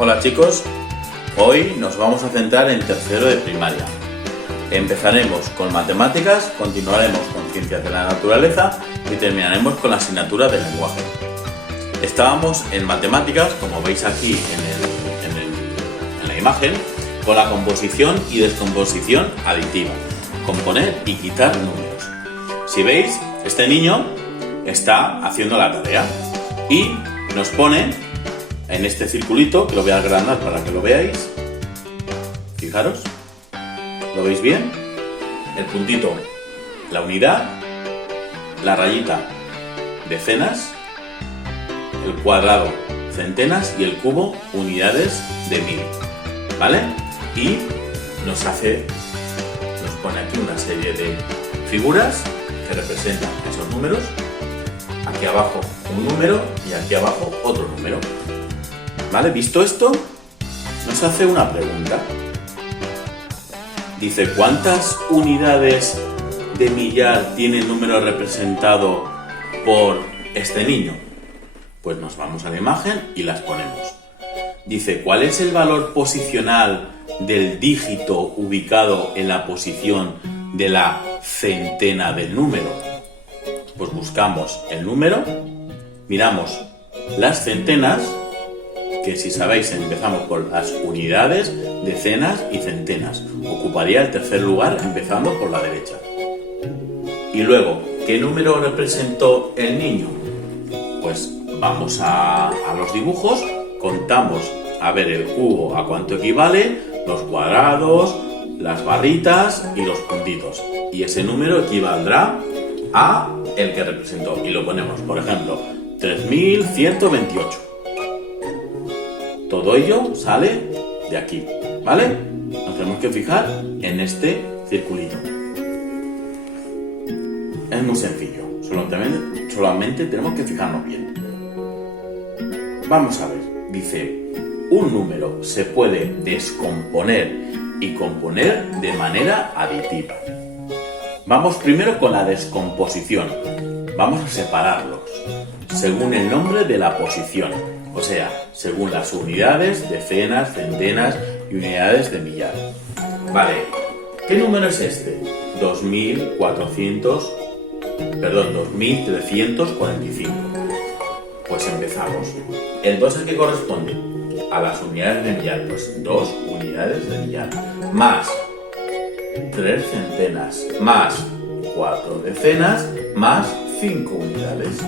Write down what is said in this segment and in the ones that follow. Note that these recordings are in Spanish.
Hola chicos, hoy nos vamos a centrar en tercero de primaria. Empezaremos con matemáticas, continuaremos con ciencias de la naturaleza y terminaremos con la asignatura de lenguaje. Estábamos en matemáticas, como veis aquí en la imagen, con la composición y descomposición aditiva, componer y quitar números. Si veis, este niño está haciendo la tarea y nos pone en este circulito, que lo voy a agrandar para que lo veáis. Fijaros, ¿lo veis bien? El puntito, la unidad, la rayita, decenas, el cuadrado, centenas y el cubo, unidades de mil, ¿vale? Y nos pone aquí una serie de figuras que representan esos números. Aquí abajo un número y aquí abajo otro número. ¿Vale? Visto esto, nos hace una pregunta. Dice, ¿cuántas unidades de millar tiene el número representado por este niño? Pues nos vamos a la imagen y las ponemos. Dice, ¿cuál es el valor posicional del dígito ubicado en la posición de la centena del número? Pues buscamos el número, miramos las centenas, que si sabéis empezamos por las unidades, decenas y centenas. Ocuparía el tercer lugar empezando por la derecha. Y luego, ¿qué número representó el niño? Pues vamos a los dibujos, contamos a ver el cubo a cuánto equivale, los cuadrados, las barritas y los puntitos. Y ese número equivaldrá a el que representó. Y lo ponemos, por ejemplo, 3128. Todo ello sale de aquí, ¿vale? Nos tenemos que fijar en este circulito. Es muy sencillo, solamente tenemos que fijarnos bien. Vamos a ver, dice, un número se puede descomponer y componer de manera aditiva. Vamos primero con la descomposición. Vamos a separarlos según el nombre de la posición. O sea, según las unidades, decenas, centenas y unidades de millar. Vale, ¿qué número es este? 2345. Pues empezamos. ¿El 2 es que corresponde? A las unidades de millar, pues 2 unidades de millar. Más 3 centenas, más 4 decenas, más 5 unidades.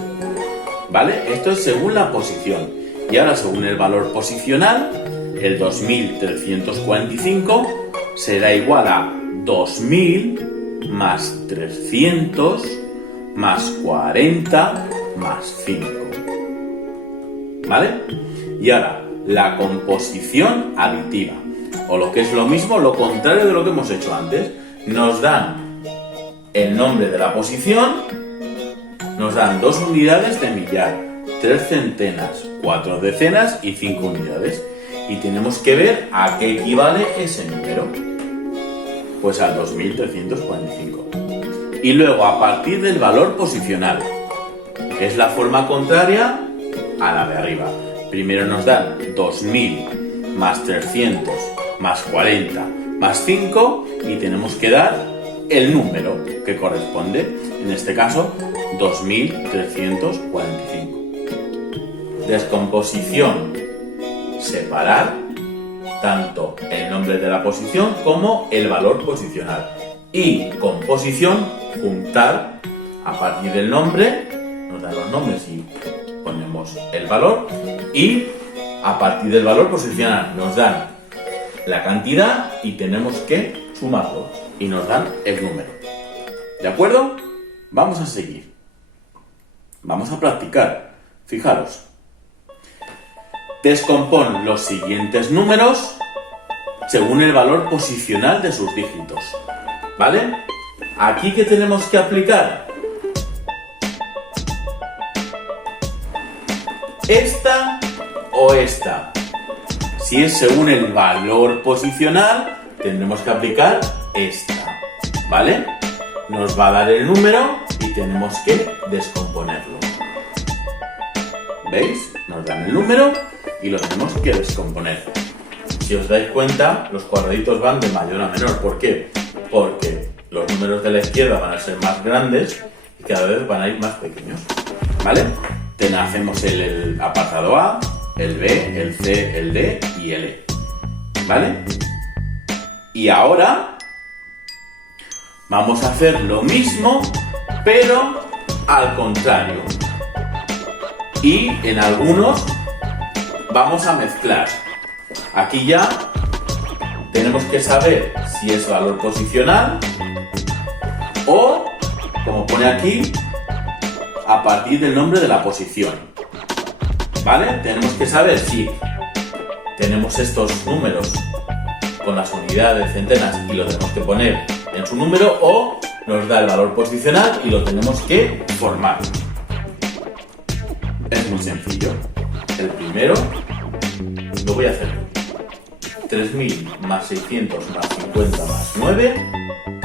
¿Vale? Esto es según la posición. Y ahora, según el valor posicional, el 2345 será igual a 2000 más 300 más 40 más 5. ¿Vale? Y ahora, la composición aditiva. O lo que es lo mismo, lo contrario de lo que hemos hecho antes. Nos dan el nombre de la posición, nos dan 2 unidades de millar, 3 centenas, 4 decenas y 5 unidades. Y tenemos que ver a qué equivale ese número. Pues al 2345. Y luego, a partir del valor posicional, que es la forma contraria a la de arriba. Primero nos dan 2000 más 300 más 40 más 5 y tenemos que dar el número que corresponde. En este caso, 2345. Descomposición, separar tanto el nombre de la posición como el valor posicional. Y composición, juntar a partir del nombre, nos dan los nombres y ponemos el valor. Y a partir del valor posicional nos dan la cantidad y tenemos que sumarlo. Y nos dan el número. ¿De acuerdo? Vamos a seguir. Vamos a practicar. Fijaros. Descompón los siguientes números según el valor posicional de sus dígitos. ¿Vale? ¿Aquí qué tenemos que aplicar? ¿Esta o esta? Si es según el valor posicional, tendremos que aplicar esta. ¿Vale? Nos va a dar el número y tenemos que descomponerlo. ¿Veis? Nos dan el número y lo tenemos que descomponer. Si os dais cuenta, los cuadraditos van de mayor a menor. ¿Por qué? Porque los números de la izquierda van a ser más grandes y cada vez van a ir más pequeños. ¿Vale? Hacemos el apartado A, el B, el C, el D y el E. ¿Vale? Y ahora vamos a hacer lo mismo, pero al contrario. Y en algunos vamos a mezclar. Aquí ya tenemos que saber si es valor posicional o, como pone aquí, a partir del nombre de la posición. ¿Vale? Tenemos que saber si tenemos estos números con las unidades, centenas, y lo tenemos que poner en su número, o nos da el valor posicional y lo tenemos que formar. Es muy sencillo. El primero lo voy a hacer. 3.000 más 600 más 50 más 9,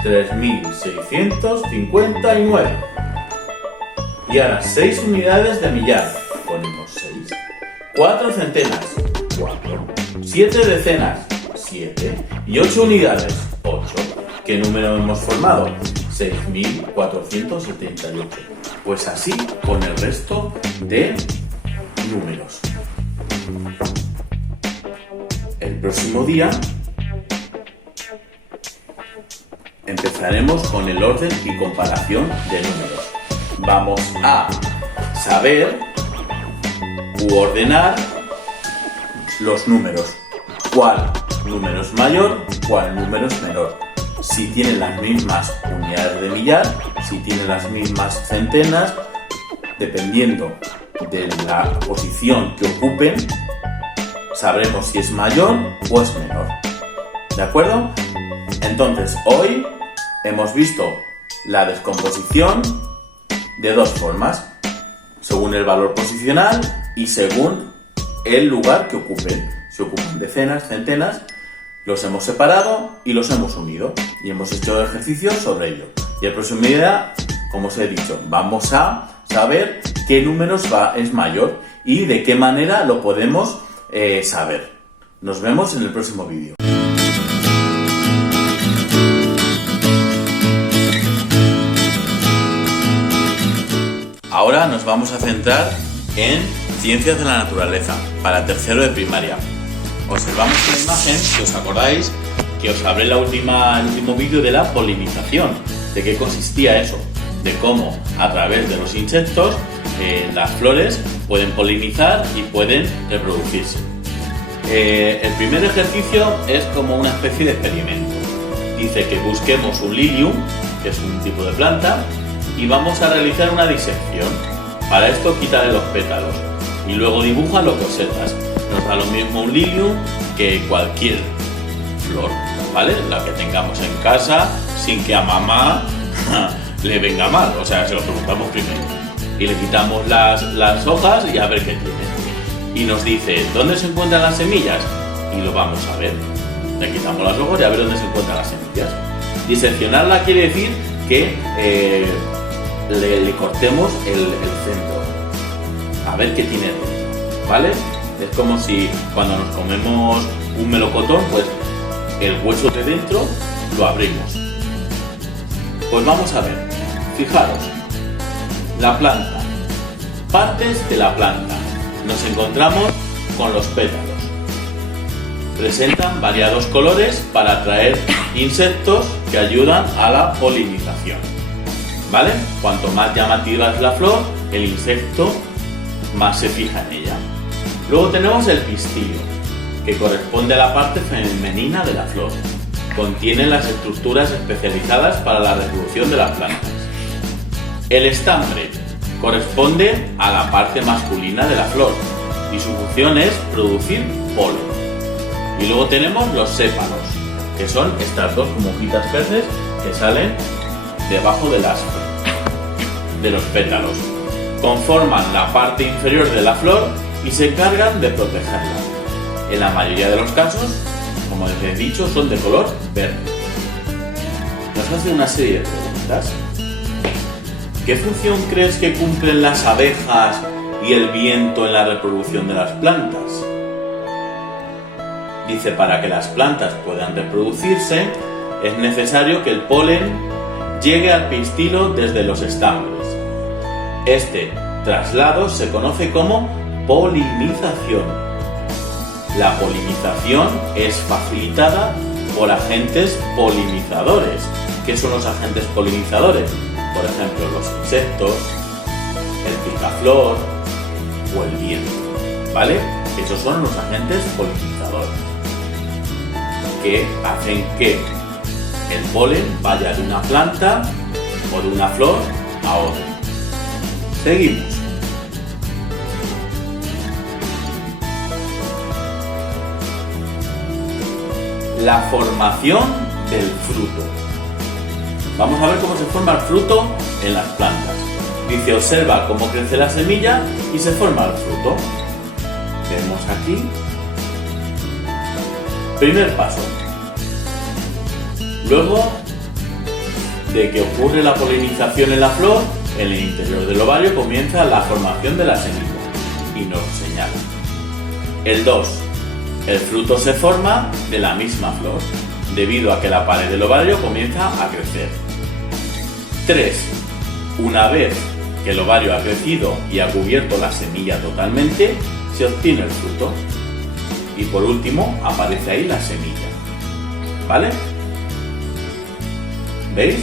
3.659. Y ahora 6 unidades de millar, ponemos 6. 4 centenas, 4. 7 decenas, 7. Y 8 unidades, 8. ¿Qué número hemos formado? 6.478. Pues así con el resto de números. El próximo día empezaremos con el orden y comparación de números. Vamos a saber u ordenar los números. ¿Cuál número es mayor? ¿Cuál número es menor? Si tienen las mismas unidades de millar, si tienen las mismas centenas, dependiendo de la posición que ocupen, sabremos si es mayor o es menor. ¿De acuerdo? Entonces, hoy hemos visto la descomposición de dos formas, según el valor posicional y según el lugar que ocupen. Si ocupan decenas, centenas, los hemos separado y los hemos unido y hemos hecho ejercicios sobre ello. Y el próximo día, como os he dicho, vamos a saber qué números es mayor y de qué manera lo podemos saber. Nos vemos en el próximo vídeo. Ahora nos vamos a centrar en ciencias de la naturaleza para tercero de primaria. Observamos la imagen, si os acordáis, que os hablé en el último vídeo de la polinización, de qué consistía eso, de cómo a través de los insectos las flores pueden polinizar y pueden reproducirse. El primer ejercicio es como una especie de experimento. Dice que busquemos un lilium, que es un tipo de planta, y vamos a realizar una disección. Para esto quitarle los pétalos y luego dibújalo con setas. Nos da lo mismo un lilium que cualquier flor, ¿vale? La que tengamos en casa sin que a mamá le venga mal, o sea, se lo preguntamos primero. Y le quitamos las hojas y a ver qué tiene. Y nos dice, ¿dónde se encuentran las semillas? Y lo vamos a ver. Le quitamos las hojas y a ver dónde se encuentran las semillas. Diseccionarla quiere decir que le cortemos el centro. A ver qué tiene dentro, ¿vale? Es como si cuando nos comemos un melocotón, pues el hueso de dentro lo abrimos. Pues vamos a ver. Fijaros. La planta. Partes de la planta. Nos encontramos con los pétalos. Presentan variados colores para atraer insectos que ayudan a la polinización. ¿Vale? Cuanto más llamativa es la flor, el insecto más se fija en ella. Luego tenemos el pistillo, que corresponde a la parte femenina de la flor. Contiene las estructuras especializadas para la reproducción de las plantas. El estambre corresponde a la parte masculina de la flor y su función es producir polen. Y luego tenemos los sépalos, que son estas dos como hojitas verdes que salen debajo de los pétalos. Conforman la parte inferior de la flor y se encargan de protegerla. En la mayoría de los casos, como les he dicho, son de color verde. Nos hace una serie de preguntas. ¿Qué función crees que cumplen las abejas y el viento en la reproducción de las plantas? Dice, para que las plantas puedan reproducirse, es necesario que el polen llegue al pistilo desde los estambres. Este traslado se conoce como polinización. La polinización es facilitada por agentes polinizadores. ¿Qué son los agentes polinizadores? Por ejemplo, los insectos, el picaflor o el viento, ¿vale? Esos son los agentes polinizadores que hacen que el polen vaya de una planta o de una flor a otra. Seguimos. La formación del fruto. Vamos a ver cómo se forma el fruto en las plantas. Dice, observa cómo crece la semilla y se forma el fruto. Vemos aquí. Primer paso. Luego de que ocurre la polinización en la flor, en el interior del ovario comienza la formación de la semilla y nos señala. El 2. El fruto se forma de la misma flor, debido a que la pared del ovario comienza a crecer. 3. Una vez que el ovario ha crecido y ha cubierto la semilla totalmente, se obtiene el fruto. Y por último, aparece ahí la semilla. ¿Vale? ¿Veis?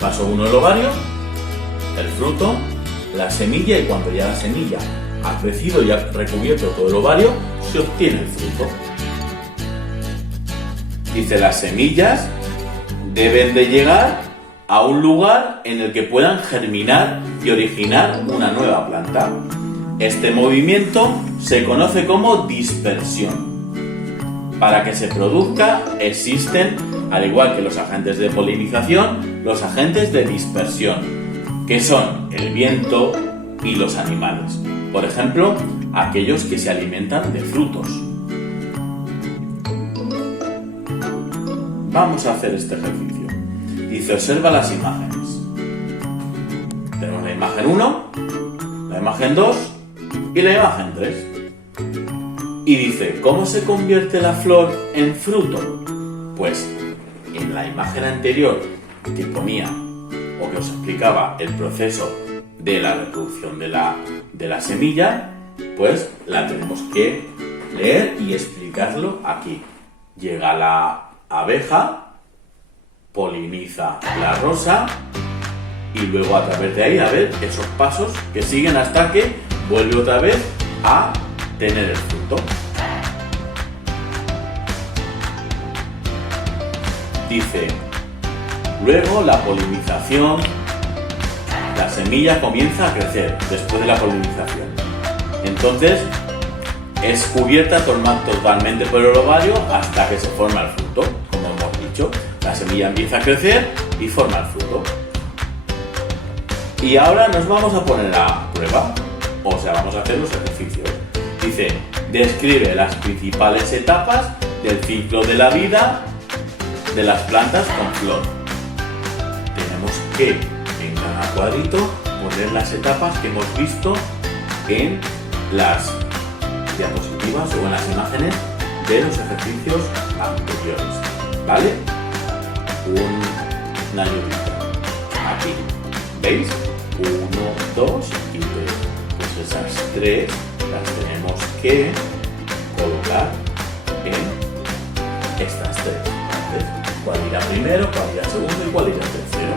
Paso 1 el ovario, el fruto, la semilla, y cuando ya la semilla ha crecido y ha recubierto todo el ovario, se obtiene el fruto. Dice, las semillas deben de llegar a un lugar en el que puedan germinar y originar una nueva planta. Este movimiento se conoce como dispersión. Para que se produzca existen, al igual que los agentes de polinización, los agentes de dispersión, que son el viento y los animales. Por ejemplo, aquellos que se alimentan de frutos. Vamos a hacer este ejercicio. Dice, observa las imágenes. Tenemos la imagen 1, la imagen 2 y la imagen 3. Y dice, ¿cómo se convierte la flor en fruto? Pues en la imagen anterior que ponía o que os explicaba el proceso de la reproducción de la semilla, pues la tenemos que leer y explicarlo aquí. Llega la abeja, poliniza la rosa y luego a través de ahí, a ver, esos pasos que siguen hasta que vuelve otra vez a tener el fruto. Dice, luego la polinización, la semilla comienza a crecer después de la polinización. Entonces es cubierta totalmente por el ovario hasta que se forma el fruto. Como hemos dicho, la semilla empieza a crecer y forma el fruto. Y ahora nos vamos a poner a prueba, o sea, vamos a hacer los ejercicios. Dice, describe las principales etapas del ciclo de la vida de las plantas con flor. Tenemos que, en cada cuadrito, poner las etapas que hemos visto en las diapositivas o en las imágenes de los ejercicios anteriores. ¿Vale? Una ayudita. Aquí. ¿Veis? 1, 2 y 3. Pues esas 3 las tenemos que colocar en estas 3. ¿Cuál irá primero, cuál irá segundo y cuál irá tercero?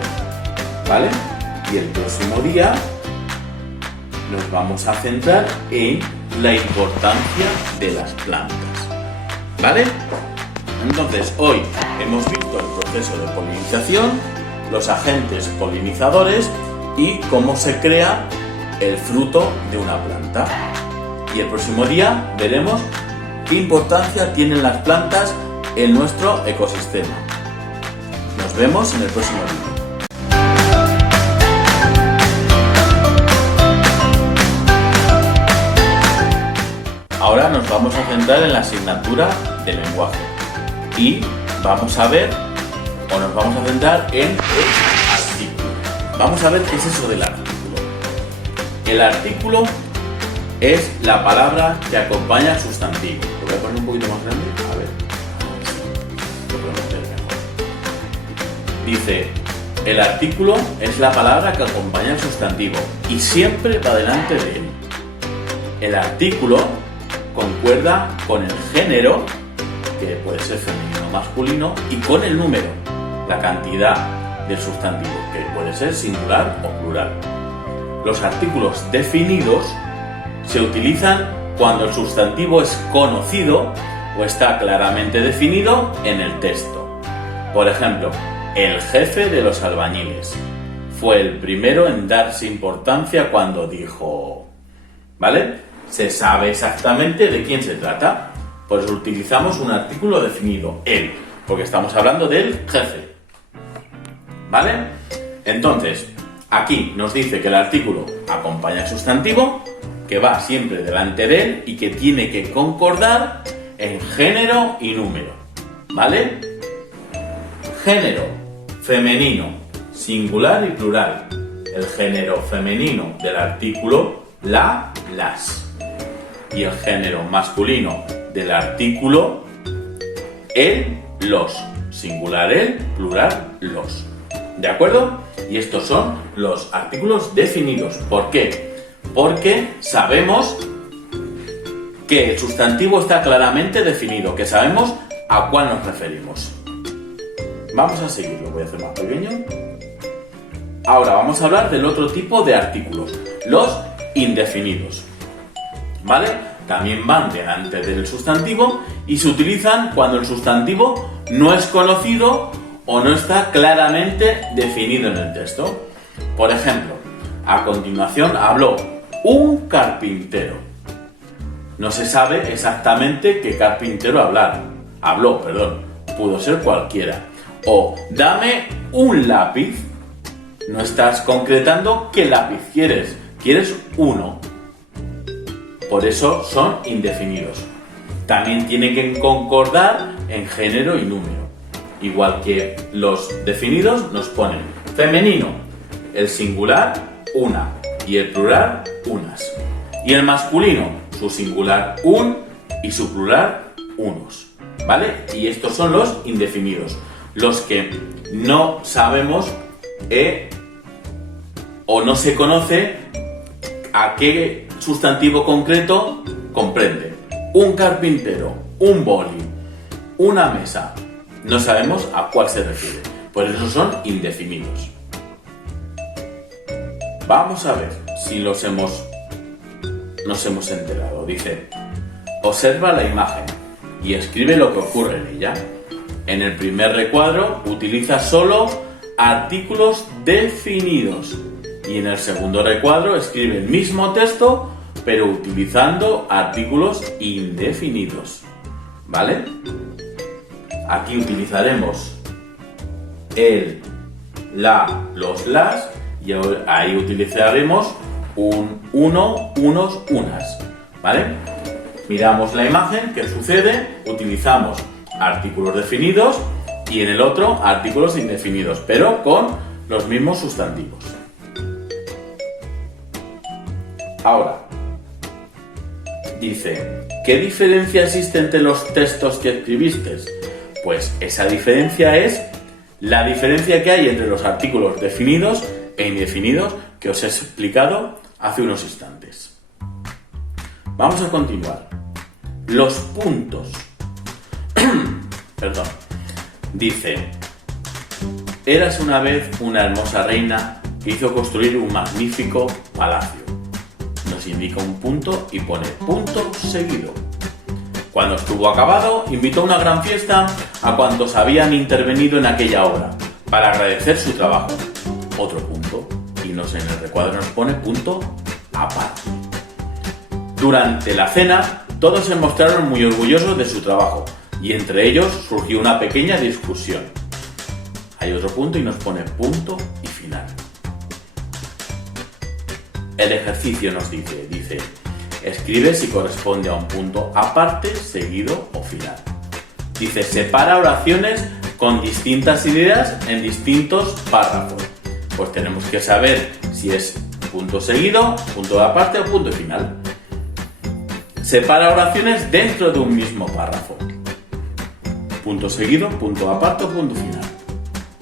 ¿Vale? Y el próximo día nos vamos a centrar en la importancia de las plantas. ¿Vale? Entonces, hoy hemos visto el proceso de polinización, los agentes polinizadores y cómo se crea el fruto de una planta. Y el próximo día veremos qué importancia tienen las plantas en nuestro ecosistema. Nos vemos en el próximo vídeo. Ahora nos vamos a centrar en la asignatura de lenguaje y vamos a ver, o nos vamos a centrar en el artículo. Vamos a ver qué es eso del artículo. El artículo es la palabra que acompaña al sustantivo. Lo voy a poner un poquito más grande, a ver. lo podemos leer mejor. Dice, el artículo es la palabra que acompaña al sustantivo y siempre va delante de él. El artículo concuerda con el género, que puede ser femenino o masculino, y con el número, la cantidad del sustantivo, que puede ser singular o plural. Los artículos definidos se utilizan cuando el sustantivo es conocido o está claramente definido en el texto. Por ejemplo, el jefe de los albañiles fue el primero en darse importancia cuando dijo... ¿Vale? Se sabe exactamente de quién se trata. Por eso utilizamos un artículo definido, él, porque estamos hablando del jefe. ¿Vale? Entonces, aquí nos dice que el artículo acompaña al sustantivo, que va siempre delante de él y que tiene que concordar en género y número. ¿Vale? Género femenino, singular y plural. El género femenino del artículo la, las. Y el género masculino del artículo el, los. Singular el, plural los. ¿De acuerdo? Y estos son los artículos definidos. ¿Por qué? Porque sabemos que el sustantivo está claramente definido, que sabemos a cuál nos referimos. Vamos a seguirlo, voy a hacer más pequeño. Ahora vamos a hablar del otro tipo de artículos, los indefinidos. ¿Vale? También van delante del sustantivo y se utilizan cuando el sustantivo no es conocido o no está claramente definido en el texto. Por ejemplo, a continuación habló un carpintero. No se sabe exactamente qué carpintero habló, pudo ser cualquiera. O dame un lápiz. No estás concretando qué lápiz quieres uno. Por eso son indefinidos. También tienen que concordar en género y número. Igual que los definidos nos ponen femenino, el singular, una, y el plural, unas. Y el masculino, su singular, un, y su plural, unos. ¿Vale? Y estos son los indefinidos. Los que no sabemos o no se conoce a qué sustantivo concreto comprende. Un carpintero, un boli, una mesa. No sabemos a cuál se refiere. Por eso son indefinidos. Vamos a ver si nos hemos enterado. Dice, observa la imagen y escribe lo que ocurre en ella. En el primer recuadro utiliza solo artículos definidos y en el segundo recuadro escribe el mismo texto pero utilizando artículos indefinidos. ¿Vale? Aquí utilizaremos el, la, los, las y ahí utilizaremos un, uno, unos, unas. ¿Vale? Miramos la imagen, ¿qué sucede? Utilizamos artículos definidos y en el otro artículos indefinidos, pero con los mismos sustantivos. Ahora, dice, ¿qué diferencia existe entre los textos que escribiste? Pues esa diferencia es la diferencia que hay entre los artículos definidos e indefinidos que os he explicado hace unos instantes. Vamos a continuar. Los puntos. Perdón. Dice, eras una vez una hermosa reina que hizo construir un magnífico palacio. Nos indica un punto y pone punto seguido. Cuando estuvo acabado, invitó a una gran fiesta a cuantos habían intervenido en aquella obra para agradecer su trabajo. Otro punto, y en el recuadro nos pone punto aparte. Durante la cena, todos se mostraron muy orgullosos de su trabajo y entre ellos surgió una pequeña discusión. Hay otro punto y nos pone punto y final. El ejercicio nos dice, escribe si corresponde a un punto aparte, seguido o final. Dice, separa oraciones con distintas ideas en distintos párrafos. Pues tenemos que saber si es punto seguido, punto aparte o punto final. Separa oraciones dentro de un mismo párrafo. punto seguido, punto aparte o punto final.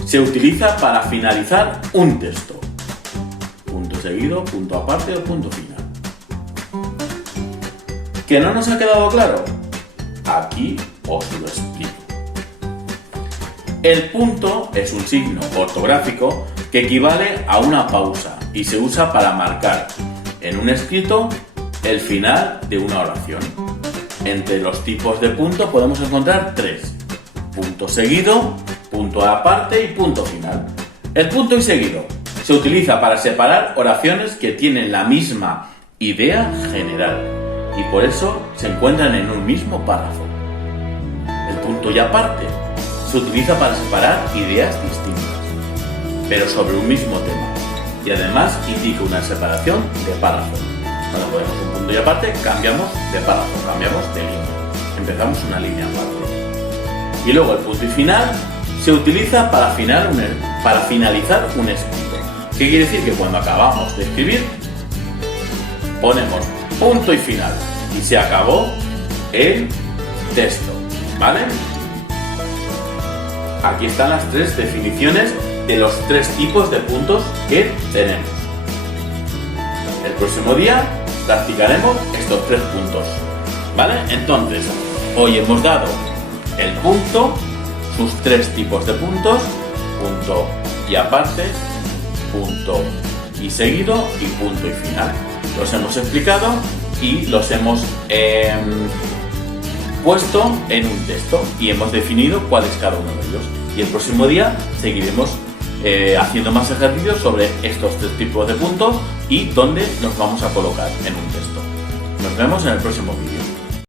Se utiliza para finalizar un texto. Punto seguido, punto aparte o punto final. ¿Que no nos ha quedado claro? Aquí os lo explico. El punto es un signo ortográfico que equivale a una pausa y se usa para marcar en un escrito el final de una oración. Entre los tipos de punto podemos encontrar tres: punto seguido, punto aparte y punto final. El punto y seguido se utiliza para separar oraciones que tienen la misma idea general y por eso se encuentran en un mismo párrafo. El punto y aparte se utiliza para separar ideas distintas, pero sobre un mismo tema, y además indica una separación de párrafo. Cuando ponemos un punto y aparte, cambiamos de párrafo, cambiamos de línea. Empezamos una línea aparte. Y luego el punto y final se utiliza para finalizar un escrito. ¿Qué quiere decir? Que cuando acabamos de escribir, ponemos punto y final y se acabó el texto, ¿vale? Aquí están las tres definiciones de los tres tipos de puntos que tenemos. El próximo día practicaremos estos tres puntos, ¿vale? Entonces, hoy hemos dado el punto, sus tres tipos de puntos, punto y aparte, punto y seguido y punto y final. Los hemos explicado y los hemos puesto en un texto y hemos definido cuál es cada uno de ellos. Y el próximo día seguiremos haciendo más ejercicios sobre estos tres tipos de puntos y dónde nos vamos a colocar en un texto. Nos vemos en el próximo vídeo.